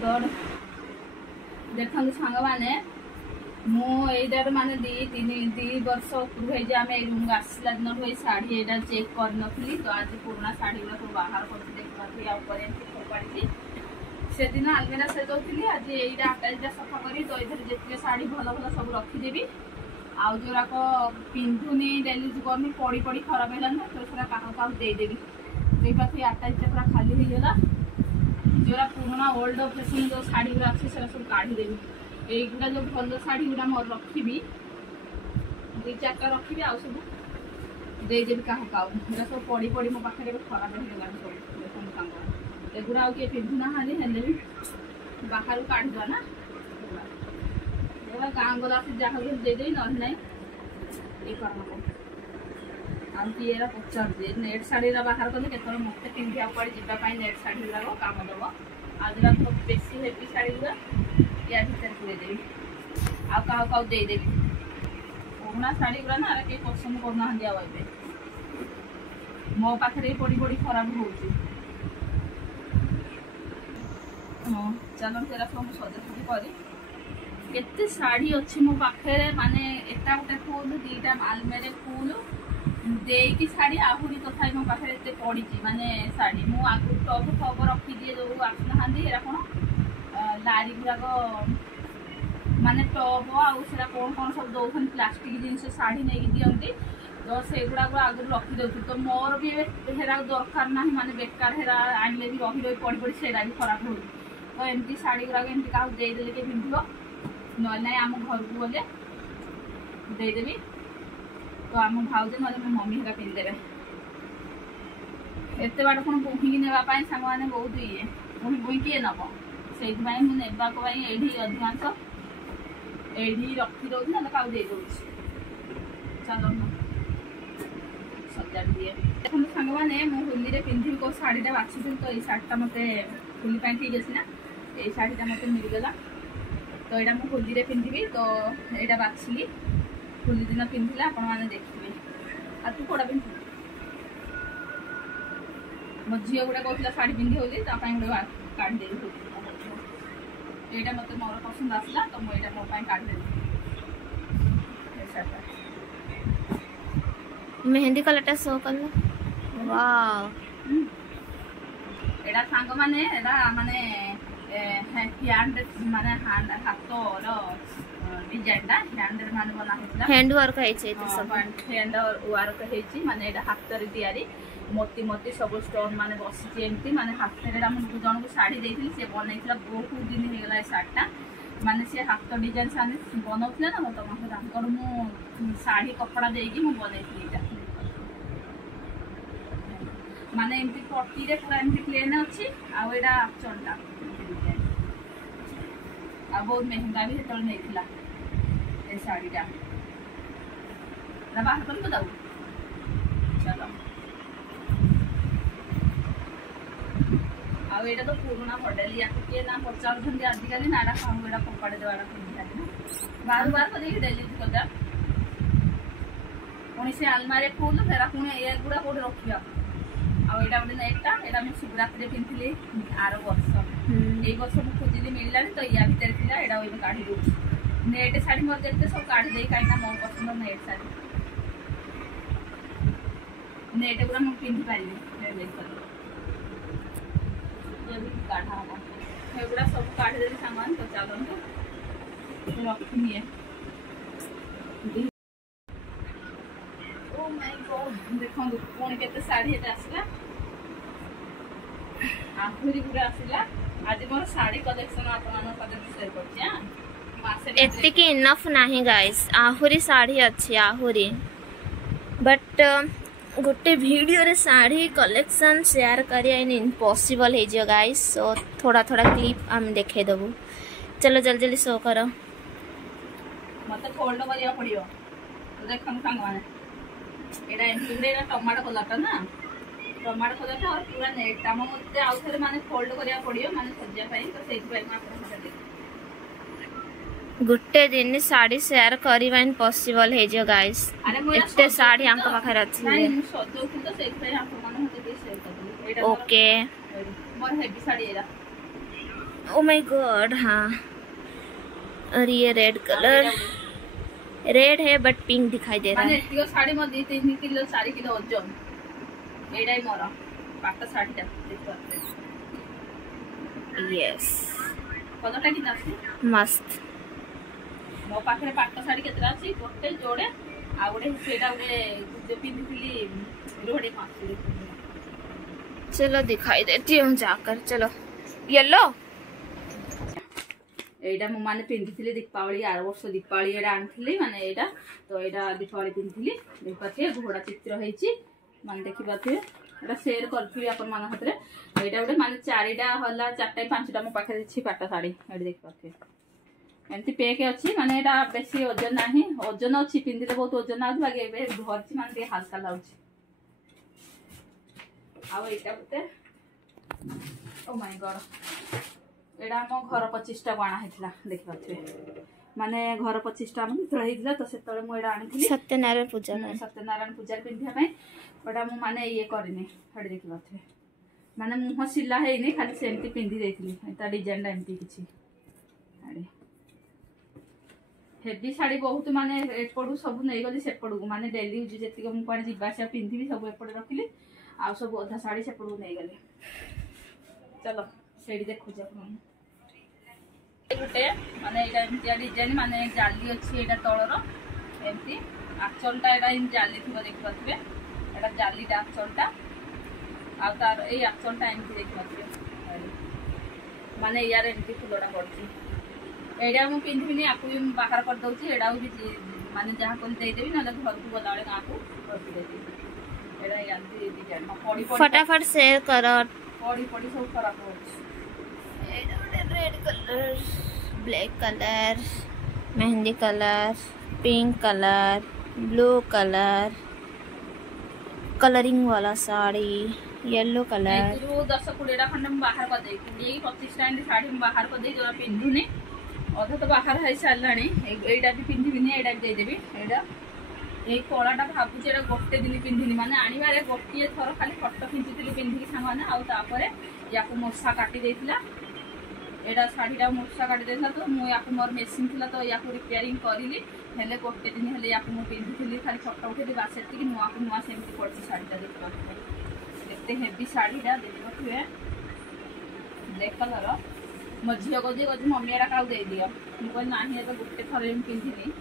God देखो सांग मैंने मुझे माने दी वर्ष उपरू आम रूम आसला दिन ये शाढ़ी यहाँ चेक कर नी तो आज पुराना शाढ़ी गुड़ा सब बाहर कर से दिन आलमेरा से दौली आज यहाँ आटाटा सफा करी तो ये जितने शाढ़ी भल भल सब रखीदेवी आउ जोराक पिंधुनी डेली करनी पड़ी पड़ी खराब है तो सर क्या देदेवी ये पाखे आटाटा पूरा खाली हो गला जोरा पुराना ओल्ड फैशन जो शाढ़ी गुड़ा अच्छे से सब काढ़ीदेवी यहीगुड़ा जो भल शाढ़ी गुड़ा मोर रखी दी चार्टा रखी आ सब देदेवी क्या सब पड़ी पड़ी मो पाखे खराब हो गला सब एगुड़ा किए पिंधुना हेल्ले भी बाहर काढ़ीदा ना गाँ गला से जहाँ देदे ना ये कर किए पचार दिए नेट शाढ़ी बाहर कले के मत पिंधा पड़े जावाई नेट शाढ़ी गुड़ा कम दब आज जो बेसी हेवी शाढ़ी गुड़ा या भर पूरेदेवी आउ देदेवी पुराना शाढ़ी गुड़ा ना कहीं पसंद करना आए मो पाखे पड़ी पड़ी खराब हो चलो तेरा सब सजासजी करी केते शाढ़ी अच्छी मो पाखे माने एटा गोटे फुल दीटा आलमेरे फुल देकी शाढ़ी आहरी तथा मो पाखे एते पड़ी माने शाढ़ी मु आगु टब फब रखी दिए जो आसुना कौन लारी गुड़ाक माने टब आसा कौन कौन सब दौन प्लास्टिक जिनस शाढ़ी नहीं दिखती तो से गुड़ाक आगु रखी दौर तो मोर भी हेरा दरकार ना माने बेकार हेरा आनले भी रही रही पड़ी पड़ी सेरा भी खराब हो तो एमती शाढ़ी गुड़ाक एमती क्या देदेले कि पिंध ना आम घर को गले देदेवी तो आम भाज ना मो मम्मी हेरा पिंधेबे एत बाट कौन बोहिकी नापी सांग मैंने बहुत ये बोही किए नब से नाक ये अधिकांश ये रखी दौर ना क्या दे दौ चलो सजा दिए देखो सांग मैंने होली में पिंधि कौ शाढ़ीटा बाछी तो ये शाढ़ीटा मत होली ठीक अच्छे ना ये शाढ़ीटा मत मिलगला तो यहाँ मुझे होली में पिंधि तो यहाँ बाछिली होली दिन पिंधिले आपण मैंने देखिए आ तू कौटा पिंधु मो झील गोटे कहला शाढ़ी पिंधि होली गोटे काढ़ीदेवी यहाँ मत मोर पसंद आसला तो मुझे मो काढ़ीदेवी मेहंदी कलरटा शो कल वाव एडा सांग माने एडा माने हैंड माने हाथ डिजाइनटा हैंड माने बना हेतला हैंड वर्क हेचे तो सब हैंड वर्क हेची माने एडा हाथ रे तयारी मोती मोती सब स्टोन माने बसिची एमती माने हाथ रे हम जन को साड़ी देथिली से बनैतला बहुत दिन हे गला साड़ीटा माने से हाथ डिजाइन साने बनौतले ना तो मते तांकर मु साड़ी कपड़ा देकी मु बनैतली माने एमती पट्टी रे पूरा एमती प्लेन अच्छी आउ एडा चलटा आ बहुत महंगा भी हेतल नैथिला ए साड़ीटा बाहर कर दाऊ चलो आउ एटा तो पुराना मॉडल या किए ना पचार छंदी आजिकली नाडा काम एडा पकड़ देवाडा पिंधाली बार बार कदे डेली कदा पुणी से आलमारी फुल फेरा पुणी ए गुड़ा कोड रखिया आउ एटा गोटे नेटा एटा मैं शिवरात्रि पिंधली आर वर्ष ये वर्ष मुझे खोजिली मिलला तो या भीतर थी एटा काढ़ी दूँ नेट शाढ़ी मोर देखते सब काढ़ी दे कहीं मोर पसंद नेट शाढ़ी नेट गुड़ा मुझे पिंधि पारि काढ़ा हम गुड़ा सब काढ़ीदेवी सामान तो चलते रखनी देखो पुणी के शाढ़ी आसला आहरी गुड़ा आसला आज मोर शाढ़ी कलेक्शन आप शेयर कर एतिकी इनफ नहीं गाइस आहरी साड़ी अच्छी आहरी बट गोटे वीडियो रे साड़ी कलेक्शन शेयर करिया इम्पॉसिबल है जो गाइस सो थोड़ा थोड़ा क्लिप हम देखे देबू चलो जल्दी जल्दी शो करो मत फोल्ड करिया पड़ियो देखम संग माने एडा एंटीग्रे टमाटो कलरटा ना टमाटो कलरटा और पूरा नेट हम मते आउ थरे माने फोल्ड करिया पड़ियो माने सज्जा पाई तो सेहि पाई मात्र गुट्टे दिन साड़ी शेयर करवा इम्पॉसिबल है जो गाइस एते साड़ी हम पाखर अछि नहीं मु सजो तो सेहि पाई हम माने मते शेयर कर एडा okay more heavy sari era oh my God हाँ। और ये रेड कलर रेड है बट पिंक दिखाई दे रहा है। माने साड़ी मो 2-3 किलो 4 किलो ओजन एडाई मोर पाट साड़ी यस कलरटा कि नासी मस्त। मो पाखे पाट साड़ी केतरा अछि गोटे जोड़े आ गोटे सेटा गोटे जो पिंधिली रोडे पाछे। चलो दिखाई देती हूँ जाकर। चलो येलो एटा मु माने पिंधिली दीपावली आर वर्ष दीपावली एटा आनथिली माने एटा तो एटा दीपावली पिंधिली देखपाथे घोड़ा चित्र हेची माने देखि पाथे एटा शेयर करथि अपन मान हातरे एटा गोटे माने 4टा हला 4टा 5टा मो पाखे छि पाटा साड़ी एटा देखि पाथे एंती पेके अछि माने एटा बेसी ओजन नाही ओजन अछि पिंधिले बहुत ओजन आउ बागे एबे भरछि माने दे हल्का लाउछि आ एटा गोटे ओ माय गॉड एडा मो घर 25टा बाणा हेतला देखि पाथे माने घर 25टा मन तळे हेतला तो से तळे मो एडा आनिथिली सत्यनारायण पूजा में सत्यनारायण पूजा पिंधिया पय एडा मो माने ये करने हड देखि पाथे माने मुह सिला हेइनी खाली सेमती पिंधि देथिली एटा डिजाइन एमती किछि आडे हेवी साड़ी बहुत माने एपडू सब नै गली सेपडू माने डेली यूज जेति को मु पानी जिबा से पिंधिबी सब एपडे रखिली आ सब अधा साड़ी सेपडू नै गले। चलो सेडी देखु जा अपन गुटे माने एटा एमती डिजाइन माने जाली अछि एटा तळर एमती आचलटा एटा इन जाली थिबो देखि पाथबे एटा जालीटा आचलटा आ तार ए आचलटा एमती देखि पाथबे माने यार एमती फुलडा पड़छि एडा मु पिंधिनी आपु बाहर कर दउछि एडा भी माने जहां कोन दे देबी ना घर को गलाळे गाको कर देबी एडा यांती डिजाइन म पड़ी फटाफट शेयर करो पड़ी सब खराब हो एडा red colour black colour mehndi colour pink colour blue colour colouring वाला साड़ी येलो कलर जो 10-20 खंड बाहर कर दे 20-25 स्टैंड साड़ी बाहर कर दे जो पिंधुनी अधा तो बाहर है साराणी एटा भी पिंधिबिनी एटा भी दे देबी एटा ए कोलाटा भाबुची एटा गोटे दिन पिंधिनी माने आनिबारे गोटिए थर खाली फोटो खिंचितिली पिंधिकी सांगाने आ तापरे याकू मोसा काटी देथिला एटा साड़ीटा मोसा काटी देथिला तो मु याकू मोर मेसिन थिला तो याकू रिपेयरिंग करिली हेले गोटे दिन हेले याकू मु पिंधिथिली खाली फोटो उठेली बासेती कि नुआ को नुआ सेमती पड़ची साड़ीटा देखबा एते हेवी साड़ीटा देखबा हुए ब्लैक कलर मो झील गजे गजे मम्मी एरा काउ दे दियो मुझे ना तो गोटे थर पिंधिनी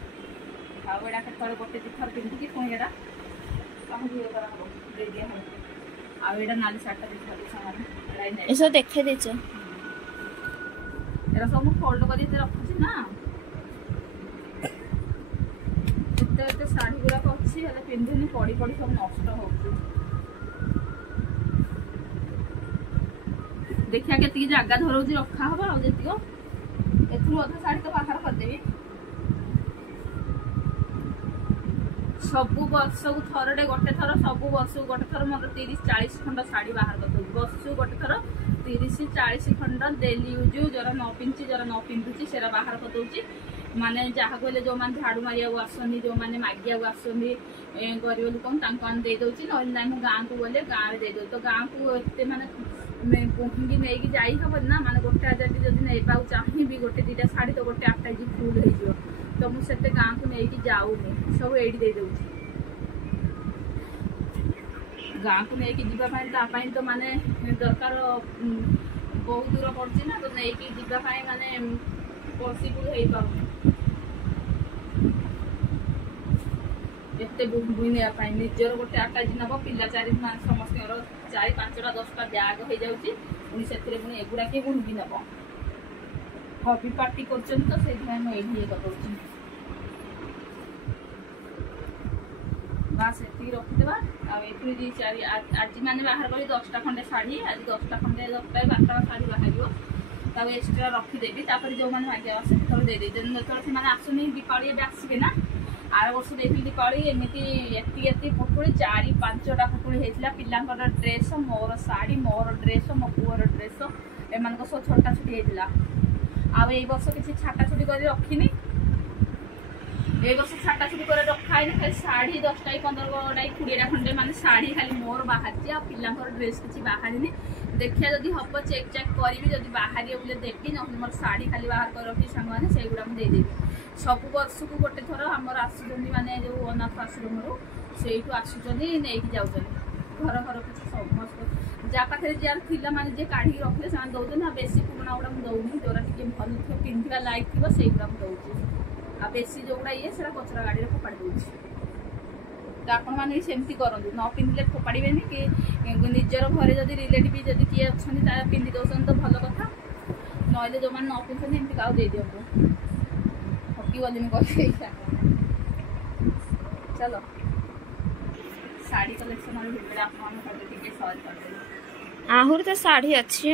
आउ एडा के गोटे थर पिंधिकी पुणी एडा झील दे दिया आउ एडा नाली साड़ी ऐसा देखे देचे एरा सब फोल्ड कर रखुची ना एते साड़ी गुड़ा अच्छी हेले पिंधिनी पड़ी पड़ी सब नष्ट होउची देखिया केती जगह धरौजी रखा हबा आ जेतियो एथु अधा साड़ी तो बाहर कर देबी सबु वर्ष को थरडे गोटे थर सबु वर्ष गोटे थर मोर 30-40 खंड साड़ी बाहर कर दउची वर्ष गोटे थर 30-40 खंड डेली यूज जरा न पिंची जरा न पिंधुची सेरा बाहर कर दउची माने जहा कहले जो मान झाड़ू मारिया आसनी जो माने मागिया आसनी गरीब लोक तांकान दे दउची न नाइ गाँ को गले गाँ रे दे दउ तो गाँ को एते माने पहुँगी नहीं जाई हबन ना माने गोटे हजार जदि नेबा चाहिबी गोटे 2टा साड़ी तो गोटे 8टा जी फुल हो जिवो तो मु सेते गाँ को नहीं जाऊनी सब एडी दे दउची गाँ को नहीं जीवा पाई ता पाई तो माने दरकार बहुत दूर पड़ची ना तो नहीं जीवा पाई माने पॉसिबल हेई पाउ एते बुई ने पाई निजर गोटे 8टा जी नबो पिला 4 मान समस्त 4-5टा 10टा बैग हो जाउची उनी सेतिरे पुनी एगुडा के बुई नबो हॉबी पार्टी करछन तो से भाई मैं एही कर दउची बास एती रख देबा आ एथि जी 4 आज माने बाहर करी 10टा खंडे साड़ी आज 10टा खंडे 10टा 12टा साड़ी बाहरियो तब एक्स्ट्रा रखी देबी तापर जो माने मागे आसे थोर दे दे जन तो से माने आसुनी दीपावली बे आसीबे ना आर वर्ष देखिली दीपावली एमती एती पुटुली 4-5टा पुटुली हेतिला पिलांकर ड्रेस मोर साड़ी मोर ड्रेस मो पुअर ड्रेस एमान को सब छोटा छुटी हेतिला आ ए वर्ष किछि छाटा छुटी करी रखिनी ए वर्ष छाटा छुटी करे रखाइनी खाली साड़ी 10टा 15टा 20टा खंडे माने साड़ी खाली मोर बाहरची आ पिलांकर ड्रेस किछि बाहरिनी देखिए जदि हम चेक चेक करी जदि बाहर बोले देवी ना मोर शाढ़ी खाली बाहर कर रखी सांग मैंने से गुड़ा देदेवी सब वर्ष को गोटे थर आमर आसुच्च माने जो अनाथ आश्रम से आसुच्च नहीं जाऊँ घर घर कुछ समस्त जहाँ पाखे जार थिला माने जे काढ़ी रखले से दौन आ बेसी पुराणा गुड़ा दौनी जोरा टे भल थो पिंधा लायक थी से गुड़ा दौची आ बेसी जो गुड़ा ये कचरा गाड़ी में फोपाड़ी दूसरी तो आपण मैंने सेमती करूँ न पिंधे फोपाड़े कि निजर घरे जब रिलेटिव जब किए अच्छा पिंधि दौन तो भल कथा ना जो मैंने न पिंधे एमती क्या दे दिखाँ हकी गलिनी कह चलो साड़ी कलेक्शन भिडियो आपके सर कर आहरी तो साड़ी अच्छी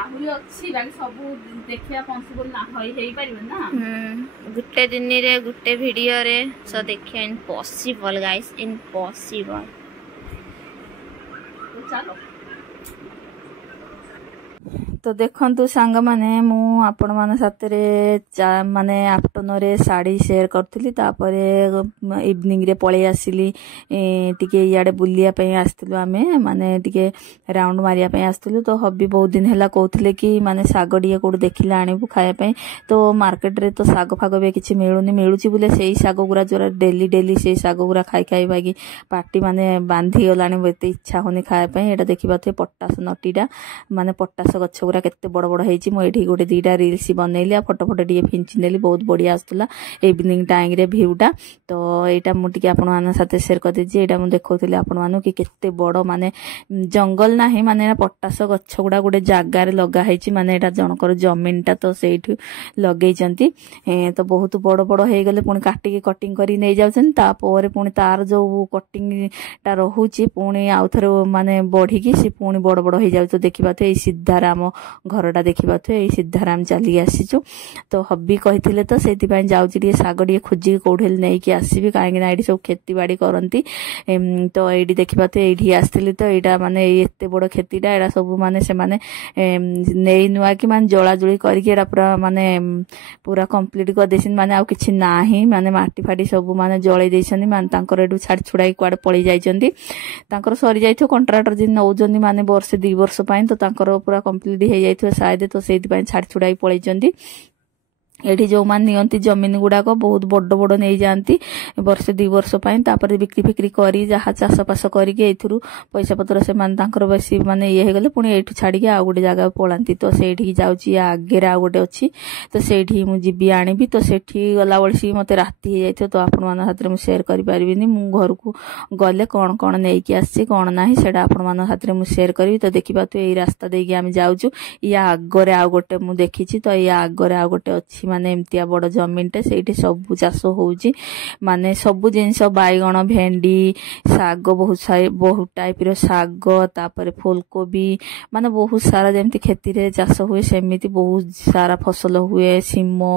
आहरी अच्छी बाकी सब देखिया पॉसिबल ना होई परिबे ना गुटे दिन रे गुटे वीडियो रे सो देखिया इम्पॉसिबल गाइस इम्पॉसिबल तो चलो तो देखंतु सांग माने मु आपण मान साथरे माने आफ्टरनून रे साड़ी शेयर करथिली तापरे इवनिंग रे पळे आसिली टिके याडे बुलिया पे आस्तिलु आमे माने टिके राउंड मारिया पे आस्तिलु तो हबी बहुत दिन हला कहथिले कि माने साग डिए कोड देखिला आनिबु खाया पे तो मार्केट रे तो साग फाग बे किछि मिलुनी मिलुची बुले सेही साग गुरा जोरा डेली डेली सेही साग गुरा खाई खाई बागी पार्टी माने बांधी गलानी बेते इच्छा होनी खाया पे एटा देखिबा थे पट्टास नटीडा माने पट्टास गछ गुरा केते बड़ बड़ हेची मो एठी गोटे दीटा रील्स बनैली फोटो फोटो टिके फिंची नेली बहुत बढ़िया आस्तला इवनिंग टाइम रे व्यूटा तो एटा मु टिके आपण मान साथे शेयर कर देजी एटा मु देखौतली आपण मानु कि केते बड़ माने जंगल नाही माने पट्टास गछ गुडा गोटे जागा रे लगा हेची माने एटा जनकर जमीनटा तो सेठी लगेइचंती तो बहुत बड़ बड़ हे गले पुनी काटी कटिंग करी नै जाउछन तापर पुनी तार जो कटिंग ता रहूची पुनी आउथरे माने बढ़ी कि से पुनी बड़ बड़ हे जाउ तो देखिबा थे सिद्धाराम घरटा देखिबा थे सिद्धाराम चली आसीचु तो हबी कहिथिले तो सेति पय जाउची टिके साग टिके खोजी कोढेल नै कि आसीबी काहे ना एडी सब खेती बाड़ी करंती तो एडी देखिबा थे एडी आस्थिले तो एडा माने एते बड़ खेतीटा एडा सब माने से माने नै नुआ कि माने जळा जुळी करिके एडा पूरा माने पूरा कंप्लीट कर देसिन माने आ किछि नाही माने माटी फाटी सब माने जळै देछनी माने तांकर एडू छाड़ छुड़ाई क्वाड पळी जाइचंती तांकर सरी जाइथो कॉन्ट्रैक्टर जिन नौजनी माने वर्ष 2 वर्ष पय तो तांकर पूरा कंप्लीट हे जाइथो शायद तो सेति पय छाड़ छुड़ाई पळैचंती एठी जो मान नियंती जमीन गुड़ाक बहुत बड़ बड़ नहीं जाती वर्ष 2 वर्ष तापर बिक्री फिक्री करी जहाँ चाष पास करके एथुरु पैसा पत्र से मान तांकर बेसी माने ये हे गले पुणी एठु छाड़ी आ गोटे जगह पलांती तो सेठी जाउची आगे आ गोटे अच्छी तो सेठी मु जीबी आनिबी तो सेठी गला बळसी मते राती हे जाइथो तो आपण मान हाथ रे मु शेयर करि परिबिनी मु घर को गले कोन कोन नै कि आसी कोन नाही सेडा आपण मान हाथ रे मु शेयर करबी तो देखिबा तो एई रास्ता देकी आमे जाउचु या आगरे आ गोटे मु देखिछि तो या आगरे आ गोटे अच्छी माने एमतिया बड़ जमीनटे सेठी सब चाष होउची माने सब जिनस बैगण भेंडी साग बहुत टाइप रो साग तापर फूलकोबी माने बहुत सारा जेमती खेती रे चाष हुए सेमिति बहुत सारा फसल हुए सिमो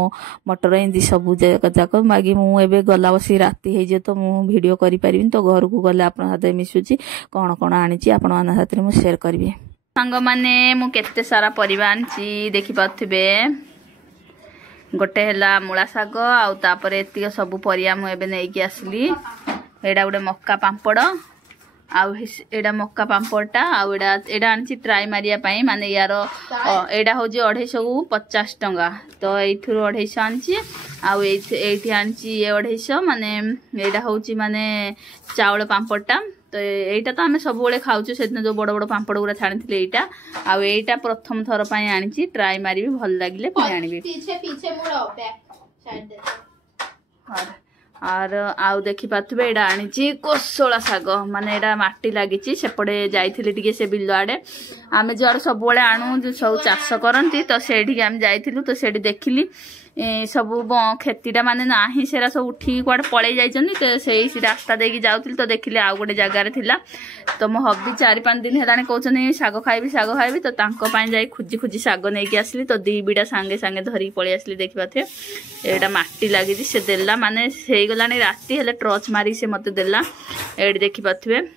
मटर एंदी सब जाक मागी मु एबे गला बसी राती हे जे तो मु वीडियो करि परिबिन तो घर को गले आपन साथे मिसुची कोन कोन आनिची आपन मान साथे मु शेयर करबी सांग माने मु केते सारा परिबा आनिची देखि पाथबे गोटे है मूला शाग आउपर एतिक सब परिया मुझे नहीं कि आसली एडा गोटे मक्का पांपड़ आड़ा मक्का पांपड़टा आड़ा आनी ट्राए मारिया माने यार एडा हूँ 250 टंका तो ये 250 आनी आनी ये 250 माने एडा हूँ माने चाउल पांपड़टा तो यहीटा तो आम सब खाऊ से जो बड़ बड़ पांपड़ गुरा छाणी आईटा प्रथम थर पर आनी ट्राए मारि भल लगे आनी और आउ देखी पाथबे एडा आनी कोसला शाग माने एडा माटी लगी सेपटे जाइथिली टिके से बिल आड़े आम जो सब आणु सब चाष करती तो सेठी आम जाइथिलु तो सेठी देखिली सब खेतीटा माने नाही सेरा सब उठी कुआडे पळै जाइछन तो सेही रास्ता देकी जाउतिल तो देखिले आ गोटे जगार थिला तो मो हबी 4-5 दिन हेलाने कहउछन साग खाइबी तो तांको पाई जाई खुजी खुजी साग नै कि आसली तो 2 बिडा संगे संगे धरी पळै आसली देखिबा थे एटा माटी लागि से देला माने सेही गलानी राती हेले टॉर्च मारी से मते देला एडी देखिबा थे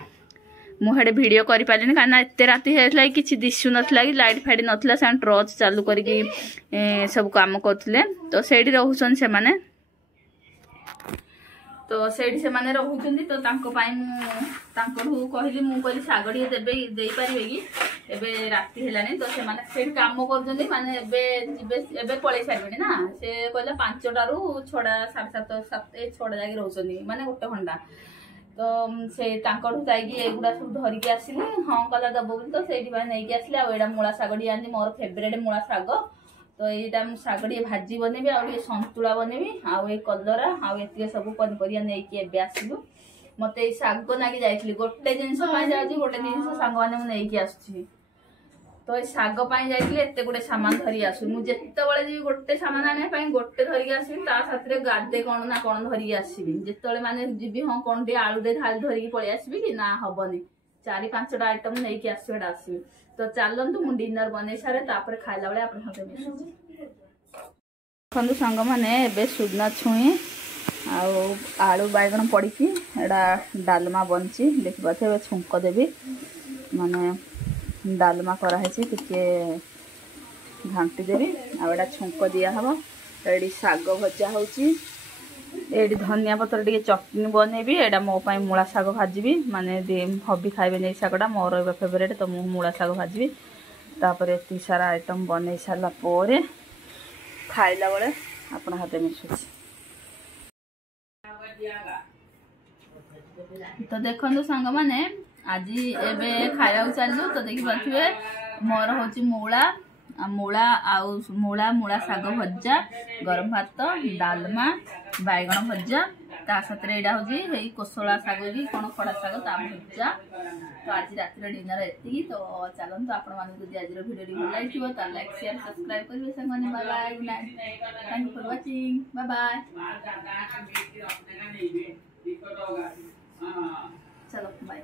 मुझे वीडियो कर पारे कहीं एत राति कि दिशु नाला कि लाइट फाइट नाला से टॉर्च चालू करके सब काम करते तो से रोचन से माने तो सेठी से माने रहउछन्ती तो तांको पाई तांकठू कहली मु कहली साग टिके देबे देई परिबे कि एबे राति हेलानी तो से माने सेठी काम करजन्ती माने एबे जिबे एबे पळै सारबेनी ना से कहला 5टा रु 6टा 7:30 6टा जाके रहउछन्ती माने गोटे घंटा तो से तांकठू जाइकी एगुडा सब धरिकी आसिली हां कला दबो बोली तो सेठी माने नेकी आसिले आ एडा मूला साग टी आनी मोर फेवरेट मूला साग तो यहाँ मुझे साग टे भाजी बनैबी आउ सन्तुला बनैबी आउ कलरा आउ सब पनीपरिया नहीं आसलु मत शाग नागी जाइली गोटे जिनस गोटे जिन सांग मैंने आसुची तो ये शाग जाइए एत गोटे सामान धरी आसु मुझे जी गोटे सामान आने गोटे धरिकी आसबि साथ गादे कौन ना कौन धरिकी आसबि जिते माने जी हाँ कौन टे आलू दे धाली धरिकी पलि आसबि कि ना हेनी 4-5टा आइटम नहीं आसबे तो चलतु मु डिनर बन सारे खाइला बेले देखु सांग मैंने एबे सुदना छुई आलू बैगन पड़ी एटा डालमा बनची देखिए छुंक देवी माने डालमा कराई टिके घांटी देवी आटा छुंक दिया हम ये शाग भजा होची एडी धनिया पत्र टिके चटनी बनैबी एटा मो पाई मूला शाग भाजबी माने हबी खाइबे नै शागटा मोर फेवरेट तो मु मूला शाग भाजबी तापर एति सारा आइटम बनै सारा पोरे खाइला बेले आपण हाथे मिसुची तो देखो सांग माने आज एबे खाया चलू तो देखि पाथिबे मोर होची मूला मूला शाग भजा गरम भात डालमा बैगन भजा ता साथ हूँ कोसला शाग कि कौन खड़ा शाग ता भजा तो आज रात डिनर एति तो चलते आपण मानी आज भिडियो भल लगे तो लाइक शेयर सब्सक्राइब करेंगे सामने bye bye good night thank you for watching bye bye चलो बाय।